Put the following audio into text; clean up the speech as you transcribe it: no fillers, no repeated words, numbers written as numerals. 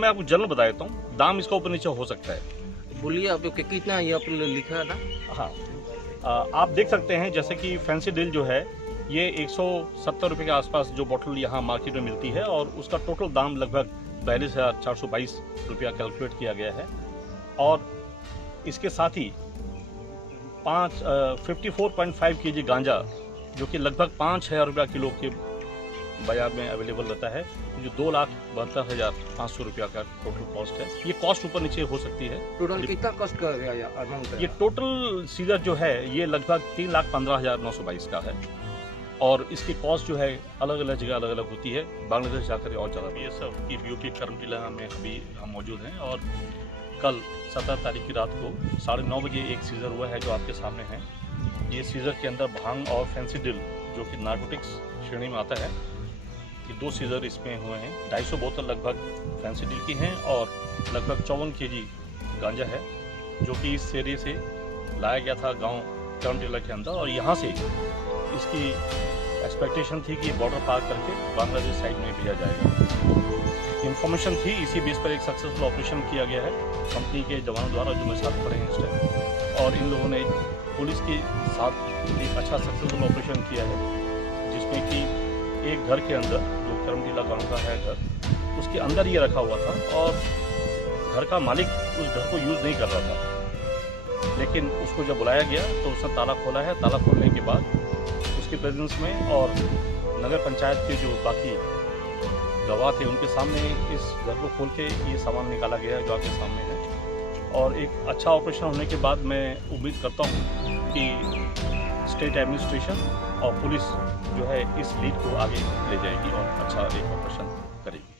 मैं आपको जनरल बता देता हूँ, दाम इसका ऊपर नीचे हो सकता है। बोलिए आप कितना ये आपने लिखा है ना? हाँ, आप देख सकते हैं जैसे कि फैंसी डील जो है ये 170 रुपये के आसपास जो बोतल यहाँ मार्केट में मिलती है, और उसका टोटल दाम लगभग 42,422 रुपया कैलकुलेट किया गया है। और इसके साथ ही 54.5 kg गांजा जो कि लगभग 5,000 रुपया किलो के बाजार में अवेलेबल रहता है, जो 2,72,500 रुपया का टोटल कॉस्ट है। ये कॉस्ट ऊपर नीचे हो सकती है। टोटल कितना कॉस्ट का अमाउंट है? ये टोटल सीजर जो है ये लगभग 3,15,922 का है, और इसकी कॉस्ट जो है अलग अलग जगह अलग अलग होती है। बांग्लादेश जाकर और ज़्यादा। ये सब की ब्यूटी करमटीला में अभी हम मौजूद हैं, और कल 17 तारीख की रात को 9:30 बजे एक सीज़र हुआ है जो आपके सामने है। ये सीज़र के अंदर भांग और फैंसी डिल जो कि नार्कोटिक्स श्रेणी में आता है, ये 2 सीज़र इसमें हुए हैं। 250 बोतल लगभग फैंसी डिल की हैं, और लगभग 54 kg गांजा है जो कि इस एरिया से लाया गया था गांव करमटीला के अंदर, और यहाँ से इसकी एक्सपेक्टेशन थी कि बॉर्डर पार करके बांग्लादेश साइड में भेजा जाएगा। इन्फॉर्मेशन थी, इसी बेस पर एक सक्सेसफुल ऑपरेशन किया गया है कंपनी के जवानों द्वारा जो मेरे साथ खड़े हैं इस टाइम, और इन लोगों ने पुलिस के साथ एक अच्छा सक्सेसफुल ऑपरेशन किया है, जिसमें कि एक घर के अंदर जो करमटीला गाँव का है घर, उसके अंदर ये रखा हुआ था, और घर का मालिक उस घर को यूज़ नहीं कर रहा था, लेकिन उसको जब बुलाया गया तो उसने ताला खोला है। ताला खोलने के बाद उसके प्रेजेंस में और नगर पंचायत के जो बाकी गवाह थे उनके सामने इस घर को खोल के ये सामान निकाला गया है जो आपके सामने है। और एक अच्छा ऑपरेशन होने के बाद मैं उम्मीद करता हूँ कि स्टेट एडमिनिस्ट्रेशन और पुलिस जो है इस लीड को आगे ले जाएगी और अच्छा एक ऑपरेशन करेगी।